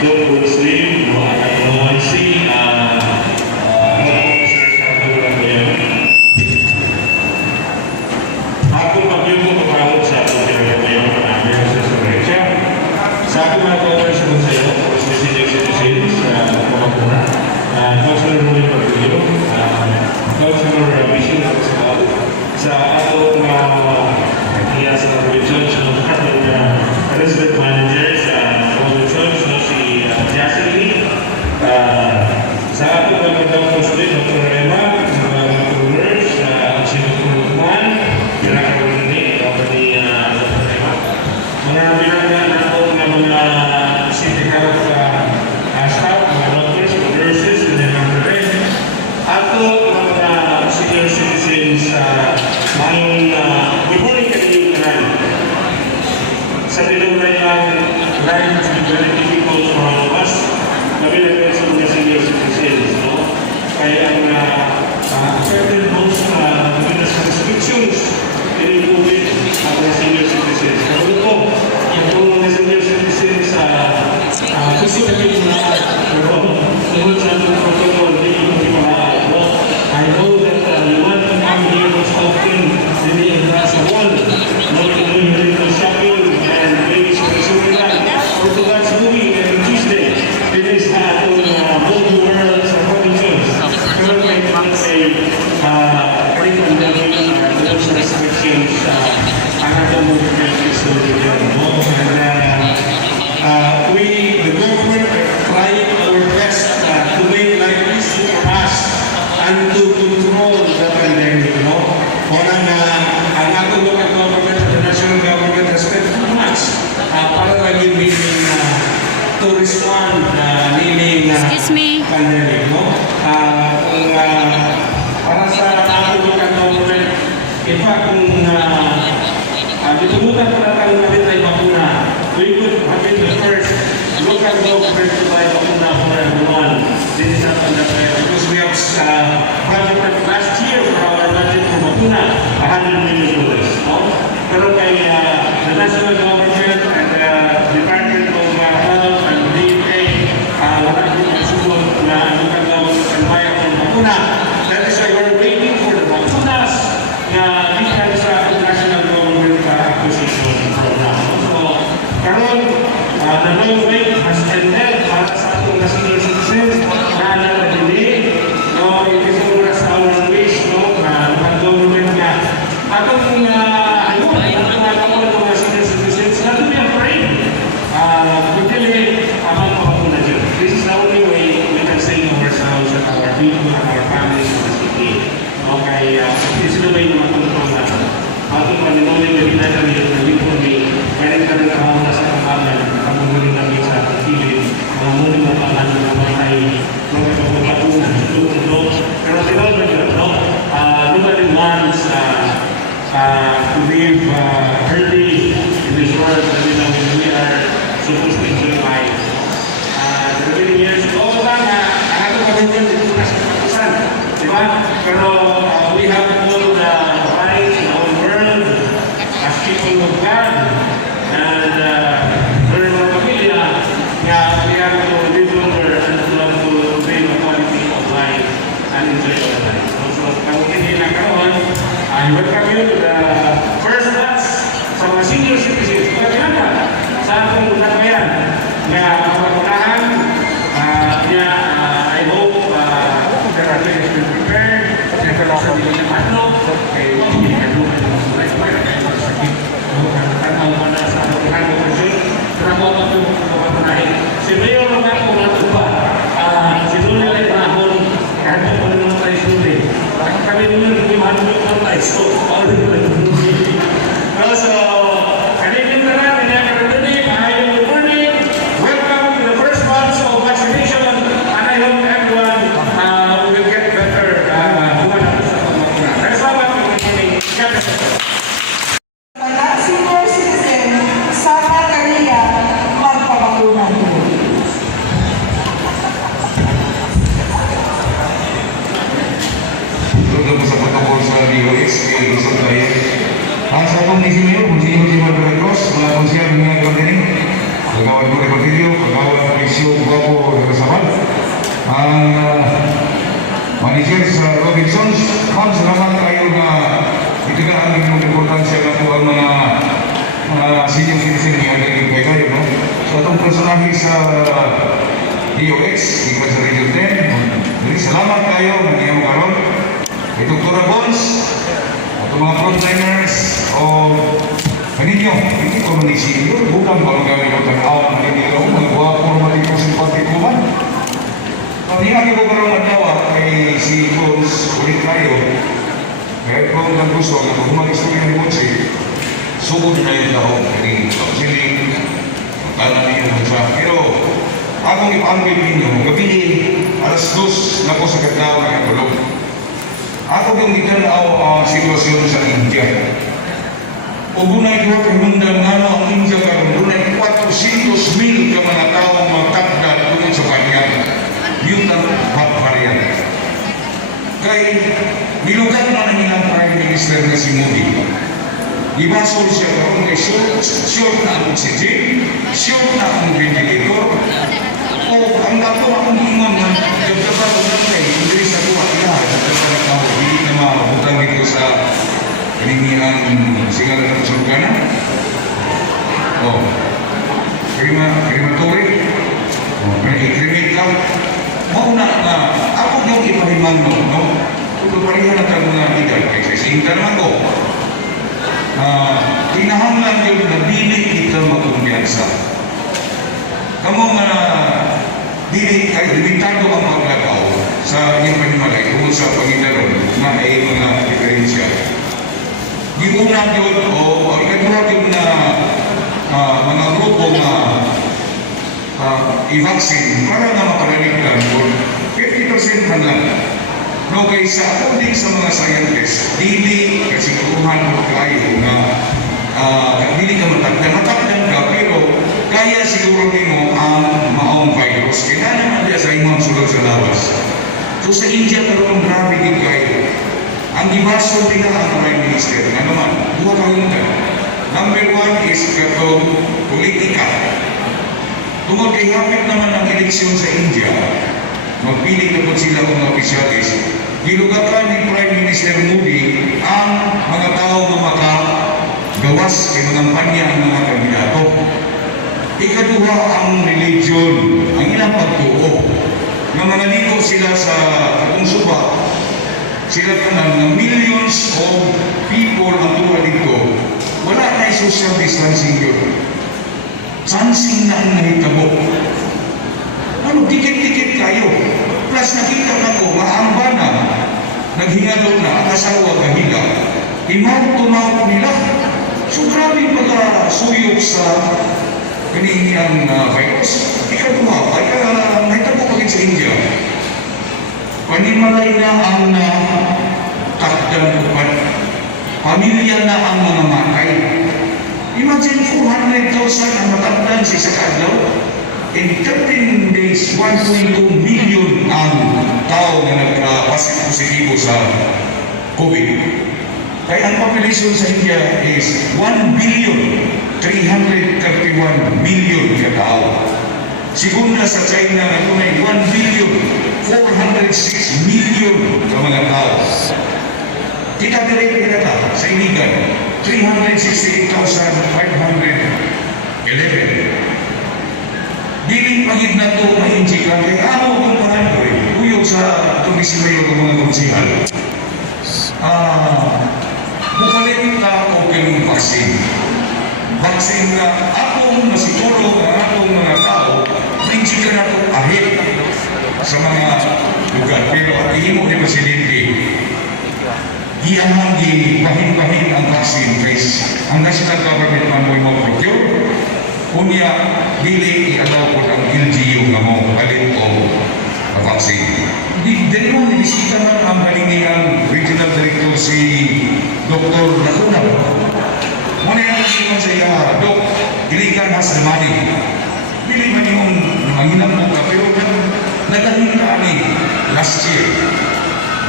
full sleeve, no IC, health officer sa Tulad ngayon. Ako mag-yung kapahod sa Tulad ngayon, marami sa Sorecha. Sa aking mga kawal sa Consejo, for Senior Citizens, Kumapura, Councilor Roy Pagulio, Councilor Michelle Pascal, sa atong iya sa Judge ng Department Resident Manager sa Judge no si Jocelyn, sa atong mga doctors din, Dr. Rema, mga controllers, si Dr. Lukman, pinakaroon ni Dr. Rema, mga pinaka natong na mga city health staff, mga doctors, nurses, and then mga rin. Ato mga senior citizens mayroon before ikagiging kanan sa tinulay lang line to be very difficult for all of us nabilagay sa mga senior citizens, no? Kaya ang affected most sa restrictions in-COVID ang mga senior citizens. Kapag po, yung mga senior citizens physically pero tungkol sa ating protocol hindi mga I know that you want to come here most often maybe in Rasa Wall, not to do your shopping and maybe sa Kasulitan or to watch movie every Tuesday. It is movie world sa provinces. Pero may pre-pandemic those restrictions ang ating movement is over there. And the government are trying our best to make life easy for us and to control the pandemic, no? Orang ang ating local government at the national government has spent too much para lagi meaning to respond meaning pandemic, no? Para sa ating local government, in fact, kung ditubutan pala tayo natin ay bakuna, we could have been the first local government to buy bakuna for everyone. This is not under because we have budgeted last year for our budget for bakuna, $100 million. No? Pero kay the national government and the Department of Health and DFA, wala din ang susunod na local government can buy ang bakuna. That is why we're waiting for the bakunas na gikan sa national government acquisition program. So, karon the long wait has ended para sa atong senior citizens na nagdili. No, it is over sa our wish, no, na government nga. Atong mga senior citizens not to be afraid. Kundili, amang mapapuna dyan. This is the only way we can save ourselves and our people and our families in the city. Okay, this is the way na matutulong natin. Atong paninulong na rin natin yung nabito ni kaya ka rin kahawang nasa kampangan kamuguling namin sa kilid mga muling mapangan na matay mga kapapatunan pero tinawag na yun nobody wants to live early in this world when we are supposed to enjoy life. The beginning years oo lang ang atong government ito na sa kapatusan, di ba? Pero we have all the rights in our world as people of God and we're in our pamilya nga we have to live longer and to live a quality of life and enjoy our life. So kung hindi na karoon, I welcome you to the first class sa mga senior citizens. Pagkakita sa akong nagbayan na pagkakunahan I hope that our leaders will prepare and for also the Manlo kay hindi ka doon kaya sakit tanaw mo na sa pagkakunahan mo kasi trabaho mo ito mapapanahin. Si Mayor naman kung nato ba si Luli ay panahon kahit mo pa naman tayo suli kami naman hindi mahalong naman tayo so all the way so kanipin na natin yan karundunin mahayang good morning, welcome to the first month of vaccination and I hope everyone will get better buwan natin sa pagmamuna. Kaya salamat good morning. Senior citizen sa Macaria magpapakuna. Untuk sa protokol sa DOH, isang tayo. Ang sa itong isi mayo, kung sino si Margaret Ross, wala kong siya mga kong Kagawad ko rin Batilio, kagawad Prisyo Guapo Nagasamal, ang manager sa Robinsons. Ma'am, salamat kayo na itigaan ng importansya na po ang mga senior citizen ni Alagin kayo, no? So, itong personahe sa DOX, ikaw sa Region 10, salamat kayo na niyo karon. Itong Tora Bones, itong mga frontliners, o kaninyo, hindi ko manisino, bukan ba magaling ko tanaw ng kaninyo, mga guwapo, matiko, simpatiko man. Hindi nga ko karoon nagtawa kay si Bones ulit tayo. Kahit kung ang gusto, na kung mag-istorya ni Bones, sugod na yun ako kay counseling, tanan niyo ng sa. Pero, akong ipaambil ninyo, gabi, alas 2 na ko sa Katlaw na katulog. Ako yung itanaw ang sitwasyon sa India. O bunay ko kamundan nga ang India karon bunay 400,000 ka mga taong magkakdad tungkol sa kanya. Yun ang pagpariyan. Kay nilugat na ng Prime Minister na si Modi. Ibasol siya karon kay short na ang oxygen, short na ang ventilator. O ang dato akong ingon na gagdapan ko lang kay hindi sa kuha ilahat sa pagkakataon. Hindi na mabutang dito sa hiningihan sigara ng sulgana. O, krematory. O, i-cremate lang. Mauna na, ako yung ipahiman mo, no? Kung parihan na tayo mga edad, kaya sinta naman ko. Kinahanglan yun na dili kita magkumpiyansa. Kamu nga dili kay limitado ang paglagaw sa inyong panimalay tungkol sa Panginoon na ay mga diferensya. Di una yun o ikaduha yun na mga grupo na i-vaccine para na mapalaligtan ko 50% man lang. No, kay sa according sa mga scientists, dili kasi kuhan mo kayo na dili ka matakdan ka, pero kaya siguro nimo ang maong virus. Kaya naman diya sa imong sulod sa lawas. So sa India, karoon grabe din kayo. Ang ibaso nila ang Prime Minister, na naman, duha kayong ka. Number 1 is katong politika. Tungkol kay hapit naman ang eleksyon sa India, magpili na po sila mga opisyalis. Dilugatan ni Prime Minister Modi ang mga tao na makagawas kay mga panya ang mga kandidato. Ikaduha ang religion, ang ilang pagtuo. Na mga ligo sila sa kung suba, sila tanan ng millions of people ang tuwa dito. Wala na social distancing yun. Sansing na ang nahitabo. Ano, dikit-dikit kayo. Plus nakita na ko, maamba na, naghingalo na, ang asawa kahila. Imaw-tumaw nila. So grabe pagka-suyok sa kaniyang virus. Ikaduha, kaya nahitabo pagin sa India. Panimalay na ang takdan upan. Pamilya na ang mga matay. Imagine 400,000 ang matakdan sa isa kadlaw. In 13 days, 1.2 million ang tao na nagka-positibo sa COVID. Kaya ang population sa India is 1,331,000,000 katao. Segunda sa China na tunay 1,406,000,000 ka mga tao. Kita dire ta sa Iligan 368,511. Dili pagid na to ma-injika kay ano kung paano uyog sa tumisimayo ng mga konsihal. Bukalit na o ganung vaksin. Vaksin na akong masiguro na akong mga tao na-injika na to ahit sa mga lugar. Pero ang ihimo ni Presidente, iyang gipahin-pahin ang vaksin guys. Ang national government man mo mag-procure, kunya dili i-allow ko ang LGU na mo alit o vaksin. Dili mo nilisita man ang halingin regional director si Dr. Lacuna. Muna yung nasimon sa iya, Dok, iligan has the money. Dili man yung manginang mo ka, pero nagkahinta ni last year.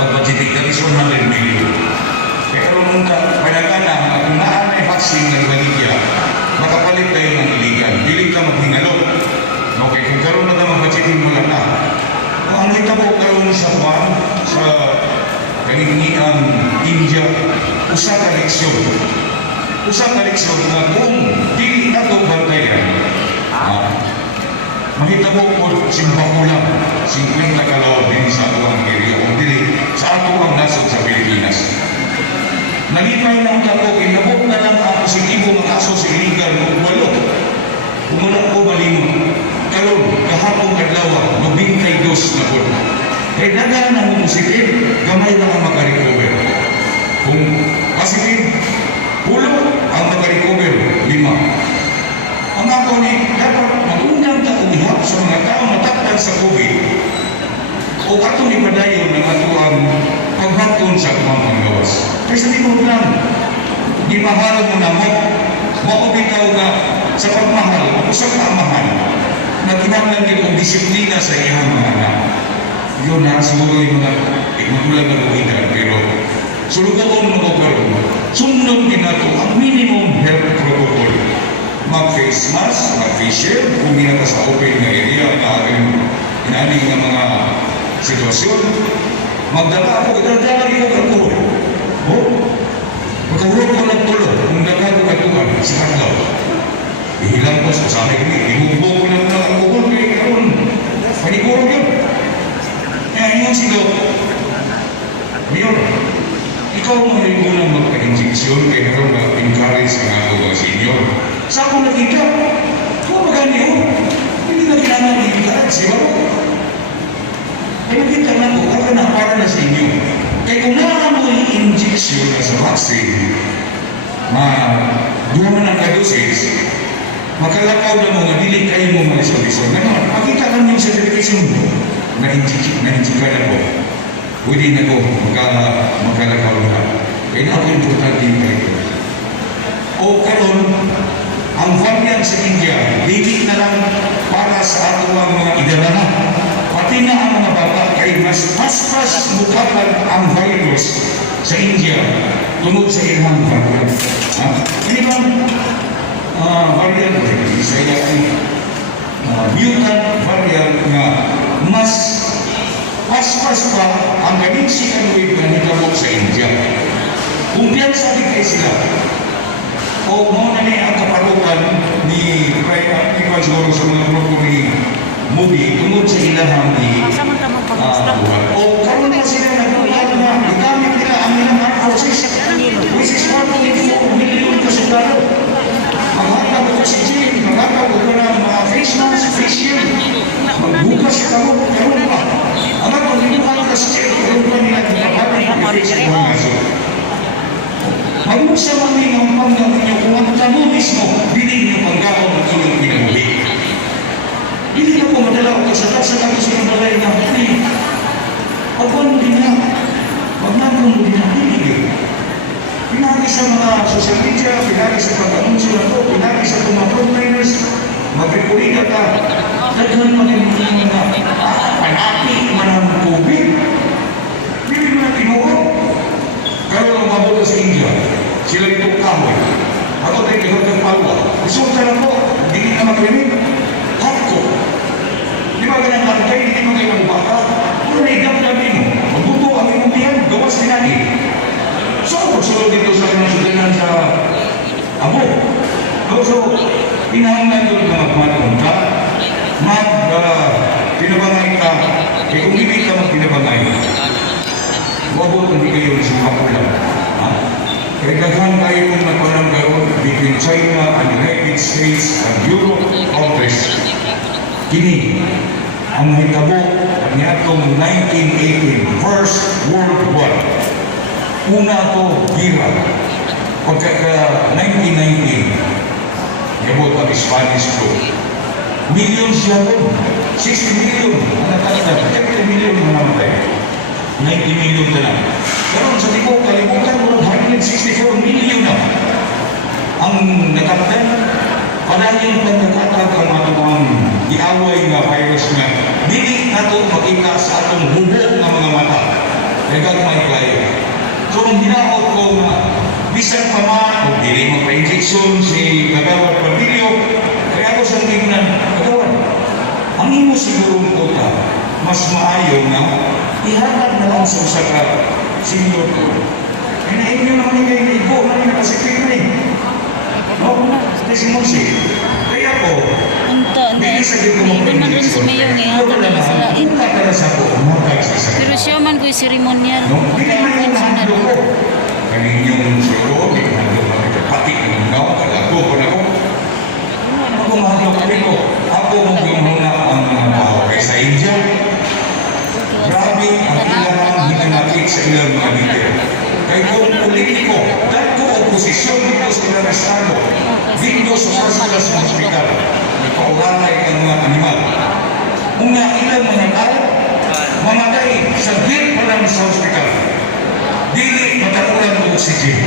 Pag-budgeting ka is 100 million. Pero nung panagana, kung naan ay vaccine ng Baligya, makapalit tayo ng iligan. Dili ka maghingalo. Okay, kung karoon na naman kachitin mo lang na. Ang hitabo karoon sa Juan, sa kalingiang India, usa ka leksyon. Usa ka leksyon na kung dili nato bantayan, mahitabo ko simbakulang 50 kalaw din sa ato ang area o dili sa ato ang nasod sa Pilipinas. Nalipay ng tako, inabot na lang ang positibo ng kaso sa illegal o walo. Umuna ko malimot. Karon, kahapong kadlaw, 92 na po. Kaya dagan ang positive, gamay lang ang makarecover. Kung positive, pulo ang makarecover, 5. Ang ako ni, dapat mag-unang kaulihap sa mga taong nataktan sa COVID o ato ni padayon ng ato ang pagbaton sa kumang panggawas. Kasi di mo lang, di mahal mo na mo, maubitaw na sa pagmahal, o sa kaamahan, na kinahanglan din ang disiplina sa iyong mga anak. Yun na, siguro yung mga magulang na buhitan, pero sulugoon mo ko karoon, sundot din nato ang minimum health protocol. Mag-face mask, mag-face shield, kung hindi na sa open na area na ating inaning ng mga sitwasyon. Magdala ako, itadala ko kalkuhol. Magkahulog ko ng tulog, kung dala ko katuan, sa katlaw. Ihilang ko sa sabi ko, ibubo ko lang ng alkohol, kaya karoon, paniguro yun. Kaya yun sila, Mayor, ikaw mo rin unang magpa-injeksyon, kaya karoon na-encourage ang ako mga senior. Sa akong nakita, kung magani yun, hindi na kailangan i-encourage, di ba? Kaya nakita na ko, kaya na para na sa inyo. Kaya kung naman mo i-injeksyon na sa vaccine, duman ang kadosis, makalakaw na mo nga dili kayo mo malisod-lisod. Ngayon, makita lang yung certification mo, na-injika na po. Pwede na ko makalakaw na. Kaya na ako importante yung kayo. O karon, ang variant sa India, dili na lang para sa ato ang mga idalana. Pati na ang mga bata kay mas bukalan ang virus sa India tungod sa ilang variant. Hindi ba variant saya mutant variant na mas paspas pa ang kaninsikan wave na nitabot sa India. Kung diyan sabi kayo sila, o mo na niya ang kapalukan ni Ivan siguro sa mga grupo ni movie tungod sa ilahang ni o karoon pa sila nagpunan na ikamit nila ang ilang armed forces which is 1.4 million kasundalo. Maghatag ko si Jim, maghatag ko na mga face mask, face shield, magbukas sa karoon pa. Ang ako, limukan ka sa shield, karoon pa nila kinapagin ang face mask. Magmuksa man ang panggawa niyo kung ang kamo mismo, hindi niyo panggawa ng inyong pinaguli. Hindi na po madala ko sa ako sa balay na huli. Pagwan mo din na, magnagong mo din na, hindi. Pinagi sa mga social media, pinagi sa pag-anunsyo na ito, pinagi sa mga frontliners, mag-repulita ka, daghan mag-repulita na, panati man ang COVID. Hindi mo na tinuha. Kaya ang mabuto sa India, sila itong kahoy. Ako tayo ihot ng palwa. Resulta na po, hindi na makrinig. Hapko. Di ba ganang kantay, hindi mo kayo baka? Kung naidap-dabi mo, mabuto ang imong biyan, gawas din natin. So, pagsulod dito sa kinasudanan sa abo. So, pinahanglan doon na magmatong ka, pinabangay ka, kung hindi ka magpinabangay, wabot hindi kayo sa kapulang. Kaya daghan kayo kung nagpalang karoon between China and United States and Europe countries. Kini ang hitabo ni atong 1918 First World War. Una to gira. Pagka 1919, yabot ang Spanish flu. Millions siya doon. 60 million. Nakakita. 30 million na namatay. 90 million na lang. Pero sa tibok, kalimutan mo 164 million na ang nakatay. Padayon pagkakatag ang atong iaway na virus na dili nato makita sa atong hubog ng mga mata. Dagang may player. So, ang hinaot ko na bisan pa man, kung dili mo pa-injection si Kagawad Padillo, kaya ako sa tingnan, Kagawad, ang imo siguro ko ta, mas maayo na ihatag na lang sa usa ka senior ko. Kaya na inyo naman yung kayo ibo, na nakasipin na eh. No? Kasi mo si, kaya ko, hindi sa dito mo pa-injection, wala naman, kung kakalas ako, umatag sa sakit. Pero siya man ko'y seremonyal. No, hindi man yung nahando ko. Kaninyong siguro, hindi ko nahando ko. Pati ko nung naw, kalago ko na ko. Ako mahalo kami ko. Ako magmumuna ang mga tao kay sa India. Grabe ang ilang hinanapit sa ilang mga leader. Kaya kung politiko, dahil ko oposisyon dito sa ilang estado, dito sa Sarsalas Hospital, nagpaulalay ang mga animal. Una ilang mga tao, mamatay sa gate pa lang sa hospital. Dili matakulan ng oxygen.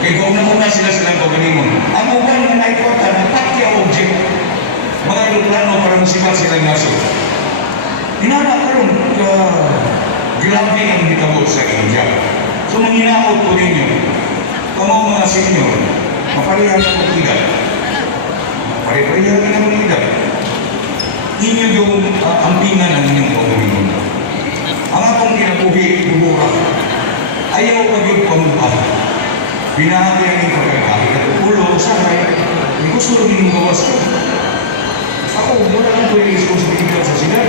Kaya kung una sila silang pagalimon, ang uban na naipota na pakya object, mga aeroplano para musibat silang naso. Inana karon grabe ang hitabo sa India. So manghinaot po ninyo, kamo mga senior, maparehan po edad. Pare-parehan na po edad. Inyo yung ampingan ng inyong pagalimon. Ang akong kinabuhi, bubura, ayaw pag yung pamubah. Pinahati ang yung pagkakahit at ulo, sahay, hindi ko sunod yung gawas ko. Ako, wala lang po yung responsibilidad sa sila.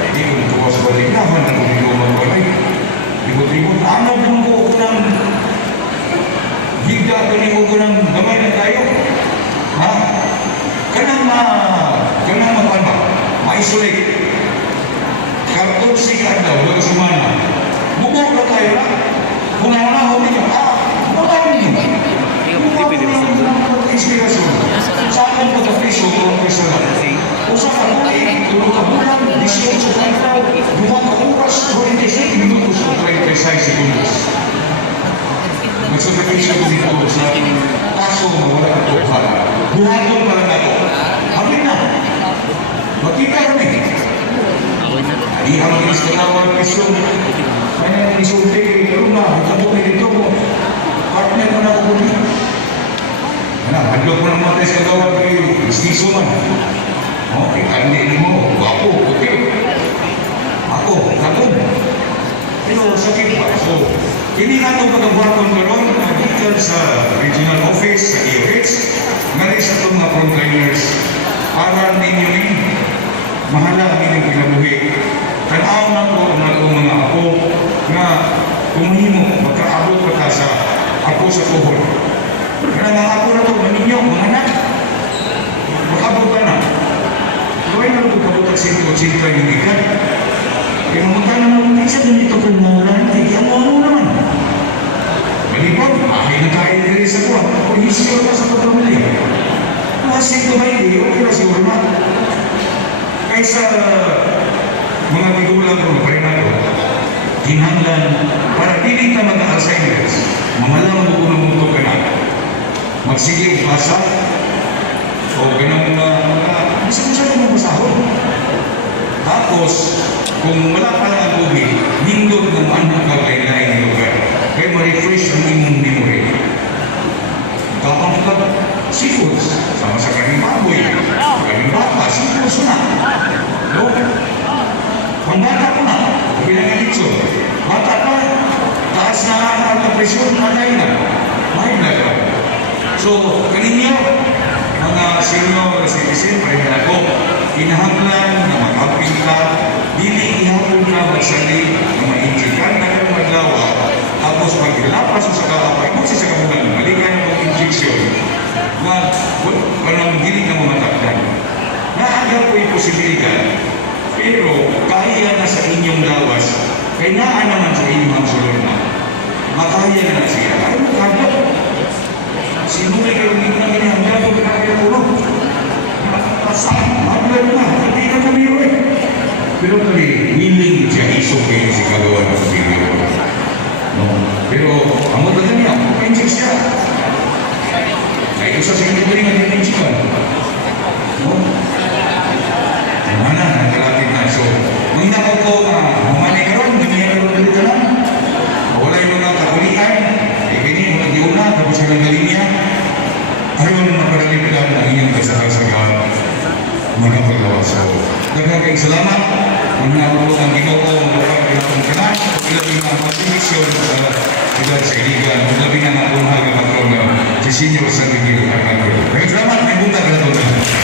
Ay, di ko nito ko sa baligrahan, ang kumilumang ko ay. Libot-libot, ano mo ko ng higda, kanino ko ng gamay na tayo. Ha? Kanang mapanba, ma-isolate. Karton sikat daw, wala sumana. Bubok na tayo na. Kung ako ninyo, wala ninyo. Bubok na inspirasyon. Sa akin pagkapiso, professional. Usa ka mo ay tulog ka bulan, 18 ka, 2 ka oras, 26 minutos o 36 segundos. Nagsasakisyo ko dito sa kaso na wala ka tuhan. Buhaton pa lang ako. Habi na. Makita kami. Di ang inis katawag pisong. Kaya ang isulti, rumah, kabukay dito mo. Partner mo na ako po dito. Hadlok mo ng mga test katawag kay istiso man. Okay, kandi mo, wapo, okay. Ako, katong. Pero sakit pa. So, hindi nga itong pagkabuhaton karon gikan sa regional office, sa EOH, ngayon sa itong mga frontliners, para ninyo rin, mahala ninyong kinabuhi. Tanaw na po ang mga ako na kumahimo, magkaabot pa ka sa ako sa tuhod. Kaya mga ako na ito, maninyo, mga anak, magkabot ka na. Kaya na ito kabot at 180 yung ikan. Kaya mamunta naman, isa din ito kung nawalan, kaya ano naman. Malipot, akin na tayo diri sa kuha. Kung hisyo na sa pagkamali. Kasi ito ba hindi, okay na siguro na. Kaysa mga magulang ko, parinado, hinanglan para dili ka mag-Alzheimer's. Mamalang mo kung namunto ka na. Magsigil basa o ganun na bisa mo siya naman basahon. Tapos, kung wala pa lang ang tubig, nindot ng anong kagay-lain ng lugar. Kaya ma-refresh ang imong memory. Kapag ka seafoods, sama sa kaning baboy, kaning bata, seafoods na. No? Ang bata ko na, bilang itso, bata pa, taas na ang presyon, patay na. May blaga. So, kaninyo, mga senior citizen, pareha ako, inahanglan na mag-aping ka, dili ihapon ka magsali na ma-injikan na kayo maglawa, tapos pag-ilapas sa kakapay mo sa kamulan, balikan mo injection, na walang dili na mamatakdan. Naaga po yung posibilidad, pero kaya na sa inyong lawas, kaya naan naman sa inyong sulod na, makaya na siya. Ay mo kagad. Sinuli kayo hindi na ginahanggan o kaya puro. Saan? Maglan na. Hindi na kami yun. Pero kami, willing siya isog kayo si Kagawan ng Siriyo. No? Pero, ang mga niya, pension siya. Kaya isa sa hindi ko rin ang pension. No? Mana, nagkalapit na. So, nung nako ko, mamani ka ron, ganyan ka ron dito lang. Wala yung mga kakulian. Ganyan, mga paglawas. So, daghang kayong salamat. Manahulog ang Ginoo, magpapag pinatong kanan, ilabi na ang masimisyon sa sa iligan, ilabi na ang buhay ng patron, si Senior San Miguel Arcangel. Daghang salamat, may buntag na doon.